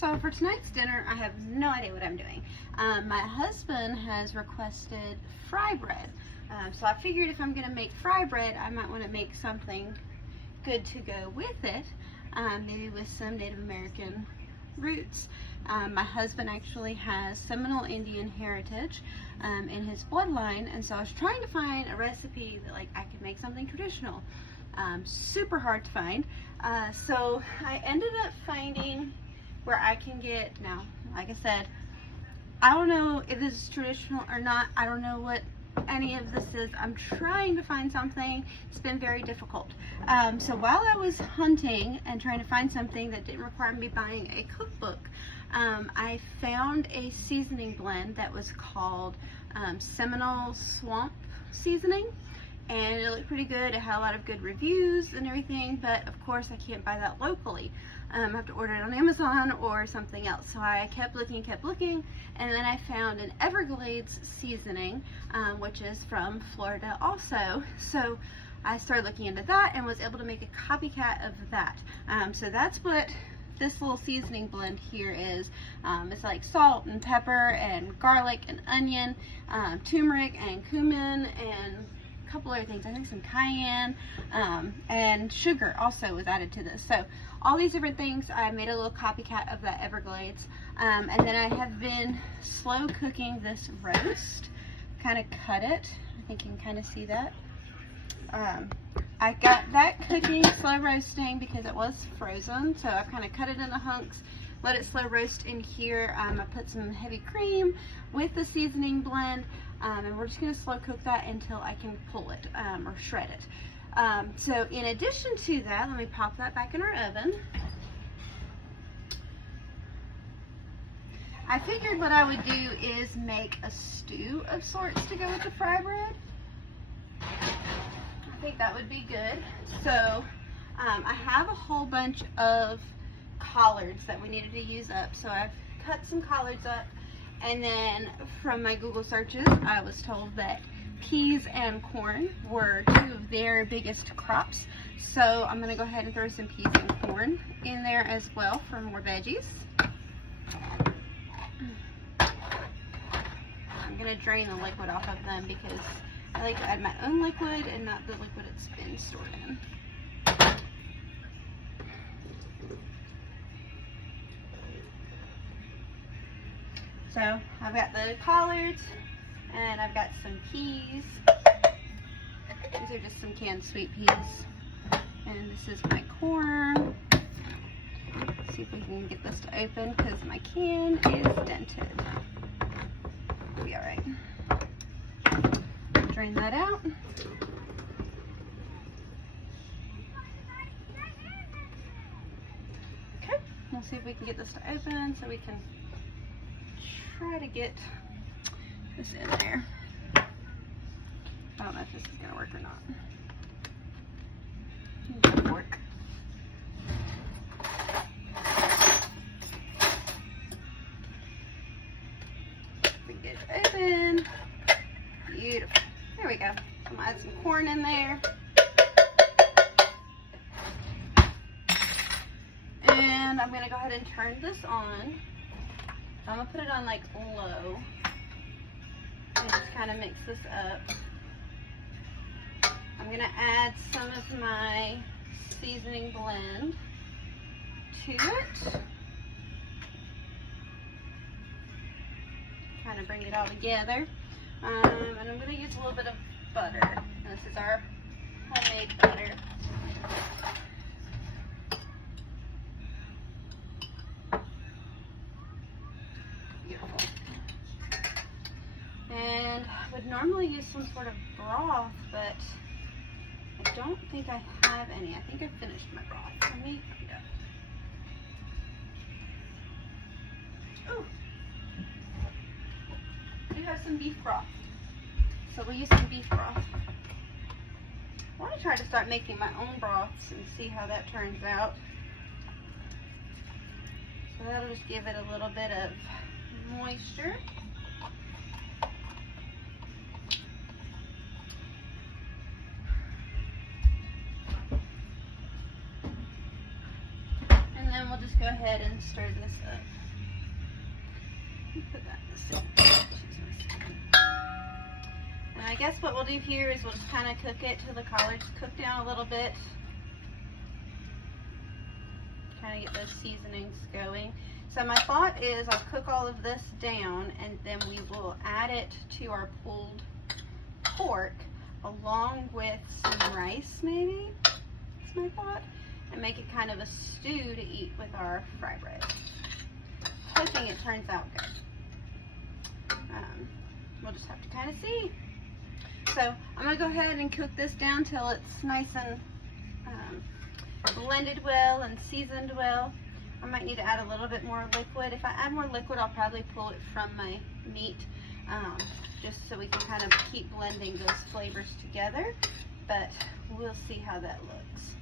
So for tonight's dinner, I have no idea what I'm doing. My husband has requested fry bread. So I figured if I'm gonna make fry bread, I might want to make something good to go with it. Maybe with some Native American roots. My husband actually has Seminole Indian heritage in his bloodline, and so I was trying to find a recipe that like I could make something traditional. Super hard to find. So I ended up finding where I can get, now like I said, I don't know if this is traditional or not. I don't know what any of this is. I'm trying to find something. It's been very difficult. So while I was hunting and trying to find something that didn't require me buying a cookbook, I found a seasoning blend that was called Seminole Swamp Seasoning, and it looked pretty good. It had a lot of good reviews and everything, but of course I can't buy that locally. I have to order it on Amazon or something else. So I kept looking, and then I found an Everglades seasoning, which is from Florida also. So I started looking into that and was able to make a copycat of that. So that's what this little seasoning blend here is. It's like salt and pepper and garlic and onion, turmeric and cumin, and a couple other things. I think some cayenne, and sugar also was added to this. So all these different things, I made a little copycat of that Everglades. And then I have been slow cooking this roast. Kind of cut it. I think you can kind of see that. I got that cooking, slow roasting, because it was frozen. So I kind of cut it into hunks, let it slow roast in here. I put some heavy cream with the seasoning blend, and we're just going to slow cook that until I can pull it or shred it. So in addition to that, let me pop that back in our oven. I figured what I would do is make a stew of sorts to go with the fry bread. I think that would be good. So I have a whole bunch of collards that we needed to use up. So I've cut some collards up, and then from my Google searches, I was told that peas and corn were two of their biggest crops. So I'm going to go ahead and throw some peas and corn in there as well for more veggies. I'm going to drain the liquid off of them because I like to add my own liquid and not the liquid it's been stored in. So I've got the collards, and I've got some peas. These are just some canned sweet peas. And this is my corn. Let's see if we can get this to open because my can is dented. It'll be alright. Drain that out. Okay, we'll see if we can get this to open so we can try to get this in there. I don't know if this is going to work or not. It doesn't work. We get it open. Beautiful. There we go. I'm going to add some corn in there. And I'm going to go ahead and turn this on. I'm going to put it on like low and just kind of mix this up. I'm going to add some of my seasoning blend to it. Kind of bring it all together. And I'm going to use a little bit of butter. And this is our homemade butter. Beautiful. And I would normally use some sort of broth, but I don't think I have any. I think I finished my broth. Let me find out. Ooh. I do have some beef broth. So we'll use some beef broth. I want to try to start making my own broths and see how that turns out. So that'll just give it a little bit of moisture. And then we'll just go ahead and stir this up. Put that in the sink. And I guess what we'll do here is we'll just kind of cook it till the collards cook down a little bit. Kind of get those seasonings going. So my thought is I'll cook all of this down and then we will add it to our pulled pork along with some rice maybe. That's my thought. And make it kind of a stew to eat with our fry bread. Hoping it turns out good. We'll just have to kind of see. So I'm going to go ahead and cook this down till it's nice and blended well and seasoned well. I might need to add a little bit more liquid. If I add more liquid, I'll probably pull it from my meat, just so we can kind of keep blending those flavors together. But we'll see how that looks.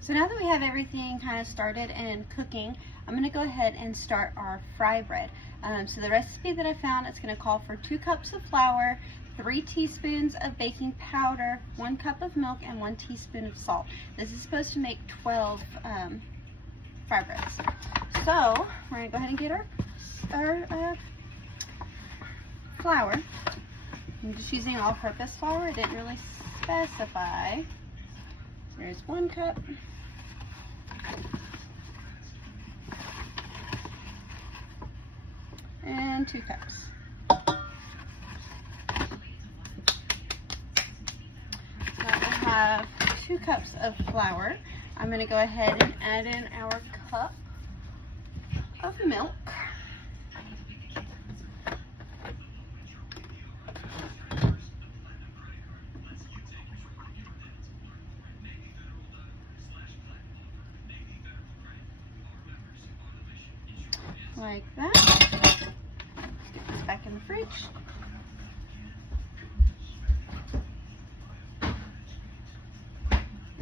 So now that we have everything kind of started and cooking, I'm going to go ahead and start our fry bread. So the recipe that I found, it's going to call for 2 cups of flour, 3 teaspoons of baking powder, 1 cup of milk, and 1 teaspoon of salt. This is supposed to make 12 fry breads. So we're going to go ahead and get our flour. I'm just using all-purpose flour. I didn't really specify. There's 1 cup. And 2 cups. So I have 2 cups of flour. I'm going to go ahead and add in our cup of milk. Like that. Get this back in the fridge. And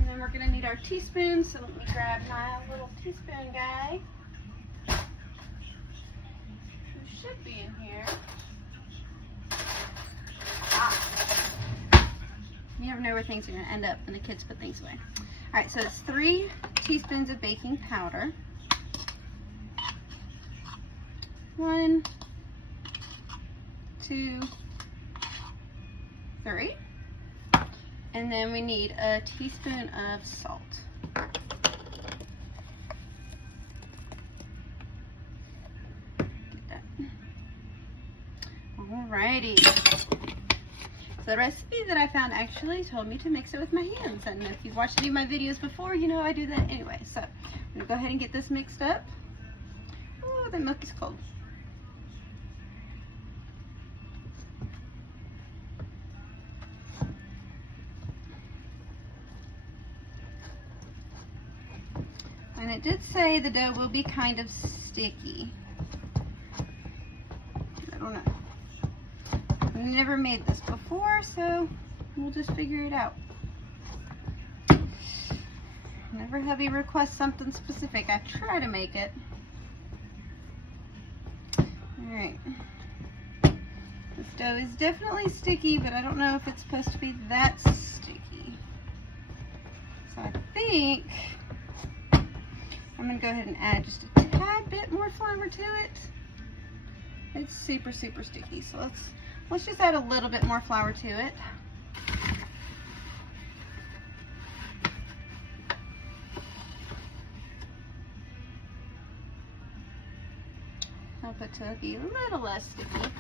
then we're going to need our teaspoon, so let me grab my little teaspoon guy. Who should be in here. You never know where things are going to end up when the kids put things away. Alright, so it's 3 teaspoons of baking powder. 1, 2, 3. And then we need a teaspoon of salt. Get that. Alrighty. So the recipe that I found actually told me to mix it with my hands. And if you've watched any of my videos before, you know I do that anyway. So I'm going to go ahead and get this mixed up. Oh, the milk is cold. And it did say the dough will be kind of sticky. I don't know. I've never made this before, so we'll just figure it out. Whenever hubby requests something specific, I try to make it. Alright. This dough is definitely sticky, but I don't know if it's supposed to be that sticky. So I think I'm going to go ahead and add just a tad bit more flour to it. It's super, super sticky, so let's just add a little bit more flour to it. Help it to be a little less sticky.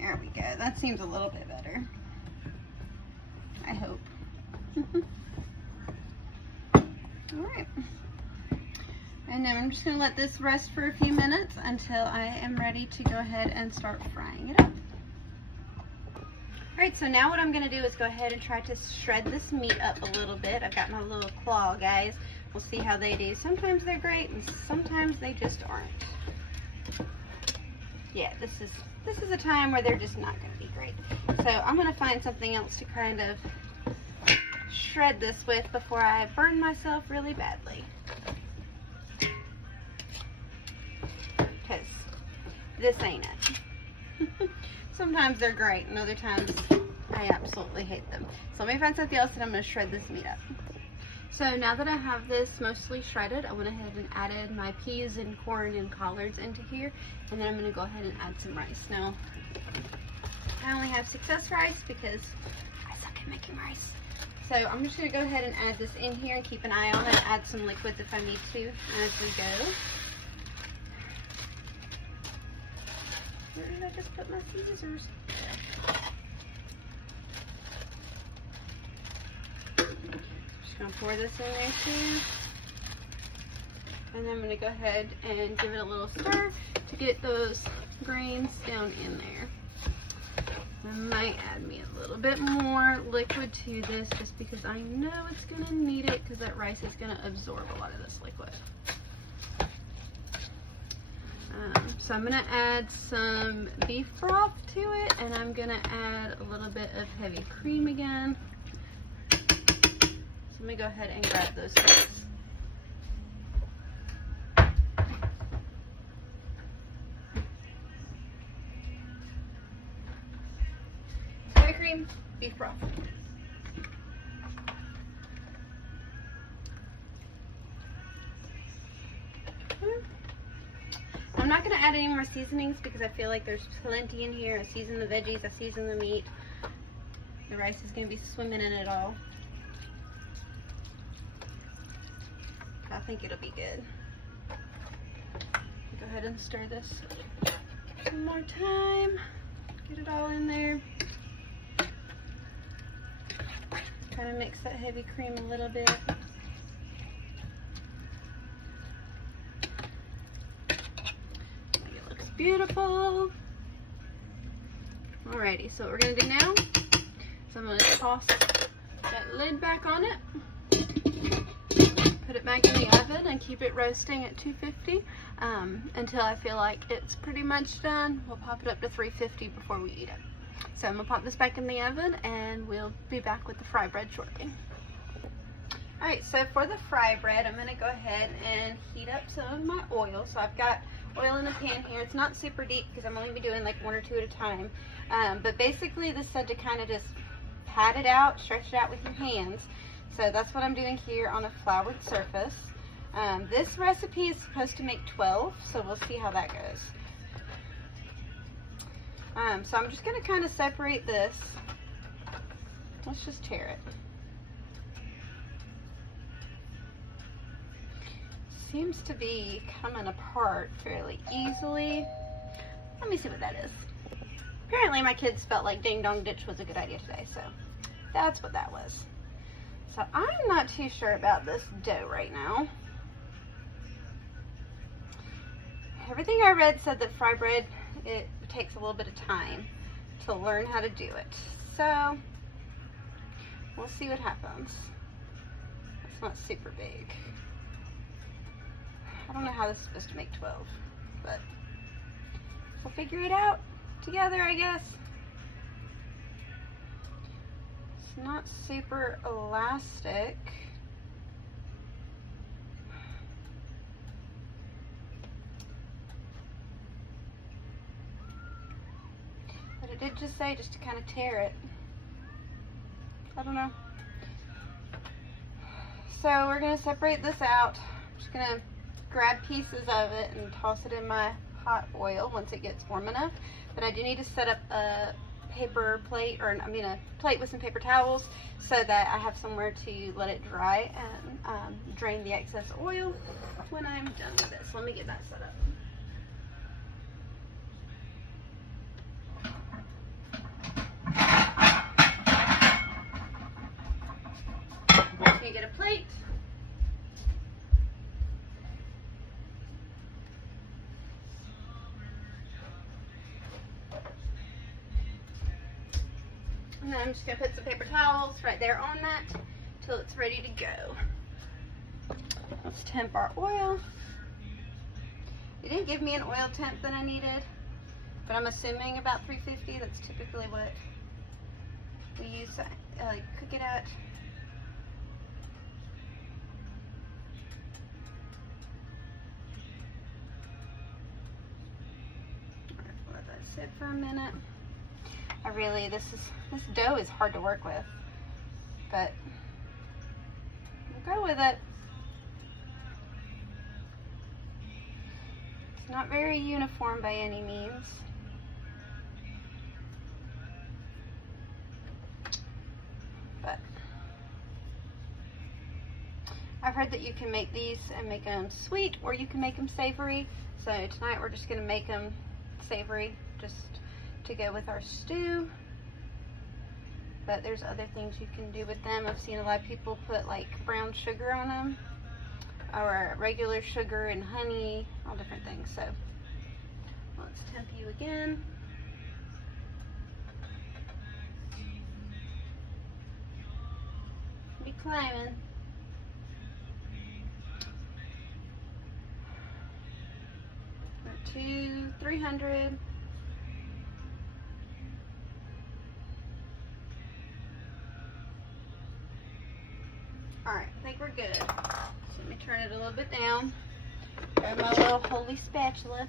There we go. That seems a little bit better. I hope. Alright. And then I'm just going to let this rest for a few minutes until I am ready to go ahead and start frying it up. Alright, so now what I'm going to do is go ahead and try to shred this meat up a little bit. I've got my little claw, guys. We'll see how they do. Sometimes they're great and sometimes they just aren't. Yeah, this is a time where they're just not going to be great. So I'm going to find something else to kind of shred this with before I burn myself really badly. Because this ain't it. Sometimes they're great, and other times I absolutely hate them. So let me find something else, and I'm going to shred this meat up. So now that I have this mostly shredded, I went ahead and added my peas and corn and collards into here, and then I'm going to go ahead and add some rice. Now, I only have success rice because I suck at making rice. So I'm just going to go ahead and add this in here and keep an eye on it, add some liquid if I need to as we go. Where did I just put my scissors? Just going to pour this in there too. And then I'm going to go ahead and give it a little stir to get those grains down in there. I might add me a little bit more liquid to this just because I know it's going to need it, because that rice is going to absorb a lot of this liquid. So I'm going to add some beef broth to it, and I'm going to add a little bit of heavy cream again. So let me go ahead and grab those things. Heavy cream, beef broth. I'm not going to add any more seasonings because I feel like there's plenty in here. I season the veggies, I season the meat. The rice is going to be swimming in it all. I think it'll be good. Go ahead and stir this one more time. Get it all in there. Kind of mix that heavy cream a little bit. Beautiful. Alrighty, so what we're going to do now is I'm going to toss that lid back on it, put it back in the oven, and keep it roasting at 250 until I feel like it's pretty much done. We'll pop it up to 350 before we eat it. So I'm going to pop this back in the oven, and we'll be back with the fry bread shortly. Alright, so for the fry bread, I'm going to go ahead and heat up some of my oil. So I've got oil in the pan here. It's not super deep because I'm only be doing like one or two at a time. But basically this said to kind of just pat it out, stretch it out with your hands. So that's what I'm doing here on a floured surface. This recipe is supposed to make 12, so we'll see how that goes. So I'm just going to kind of separate this. Let's just tear it. Seems to be coming apart fairly easily. Let me see what that is. Apparently my kids felt like Ding Dong Ditch was a good idea today, so that's what that was. So I'm not too sure about this dough right now. Everything I read said that fry bread, it takes a little bit of time to learn how to do it. So we'll see what happens. It's not super big. I don't know how this is supposed to make 12, but we'll figure it out together, I guess. It's not super elastic. But it did just say just to kind of tear it. I don't know. So we're going to separate this out. I'm just going to grab pieces of it and toss it in my hot oil once it gets warm enough. But I do need to set up a paper plate, or I mean a plate with some paper towels, so that I have somewhere to let it dry and drain the excess oil when I'm done with this. Let me get that set up. Just gonna get a plate. And then I'm just going to put some paper towels right there on that till it's ready to go. Let's temp our oil. It didn't give me an oil temp that I needed, but I'm assuming about 350. That's typically what we use to cook it at. sit for a minute. This dough is hard to work with, but we'll go with it. It's not very uniform by any means. But I've heard that you can make these and make them sweet, or you can make them savory. So tonight we're just going to make them savory just to go with our stew. But there's other things you can do with them. I've seen a lot of people put like brown sugar on them, or regular sugar and honey, all different things. So let's tempt you again. Be climbing. 300. Alright, I think we're good. So let me turn it a little bit down. Grab my little holy spatula.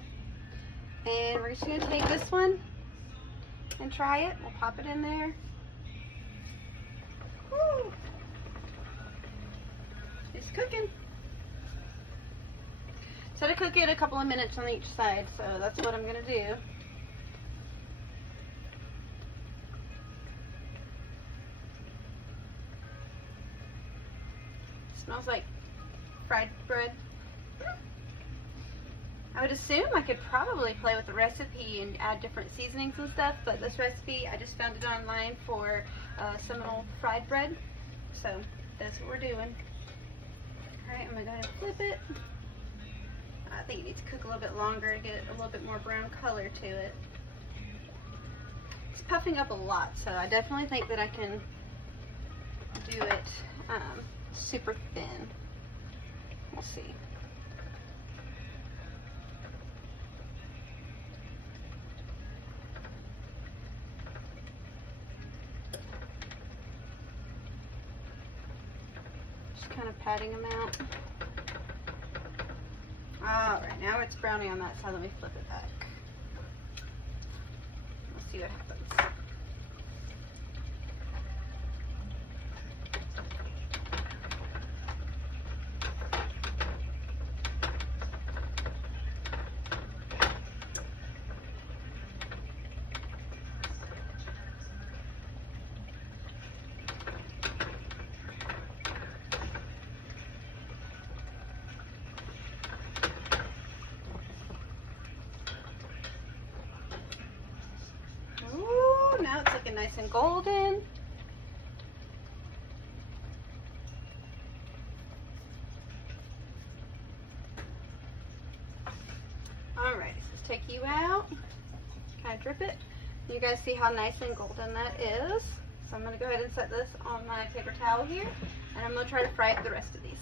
And we're just going to take this one and try it. We'll pop it in there. Woo! It's cooking. So to cook it a couple of minutes on each side, so that's what I'm going to do. Smells like fried bread. I would assume I could probably play with the recipe and add different seasonings and stuff, but this recipe, I just found it online for Seminole fried bread. So that's what we're doing. Alright, I'm going to go ahead and flip it. I think it needs to cook a little bit longer to get a little bit more brown color to it. It's puffing up a lot, so I definitely think that I can do it super thin. We'll see. Just kind of patting them out. Alright, now it's browning on that side. Let me flip it back. Let's see what happens. Now it's looking nice and golden. Alright, let's take you out. Kind of drip it. You guys see how nice and golden that is. So I'm going to go ahead and set this on my paper towel here, and I'm going to try to fry up the rest of these.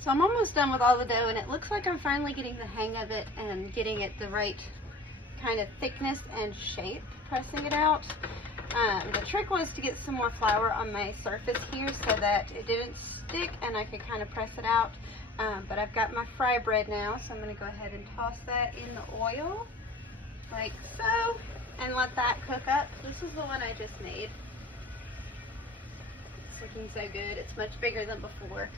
So I'm almost done with all the dough, and it looks like I'm finally getting the hang of it and getting it the right kind of thickness and shape, pressing it out. The trick was to get some more flour on my surface here so that it didn't stick and I could kind of press it out. But I've got my fry bread now, so I'm going to go ahead and toss that in the oil like so and let that cook up. This is the one I just made. It's looking so good. It's much bigger than before.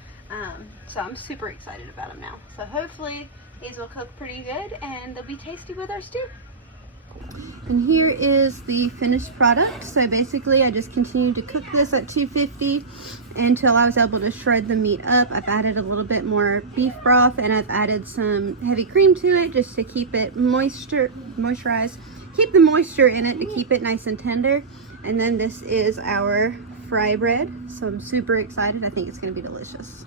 So I'm super excited about them now. So hopefully these will cook pretty good and they'll be tasty with our stew. And here is the finished product. So basically I just continued to cook this at 250 until I was able to shred the meat up. I've added a little bit more beef broth and I've added some heavy cream to it just to keep it moisturized, keep the moisture in it to keep it nice and tender. And then this is our fry bread. So I'm super excited. I think it's going to be delicious.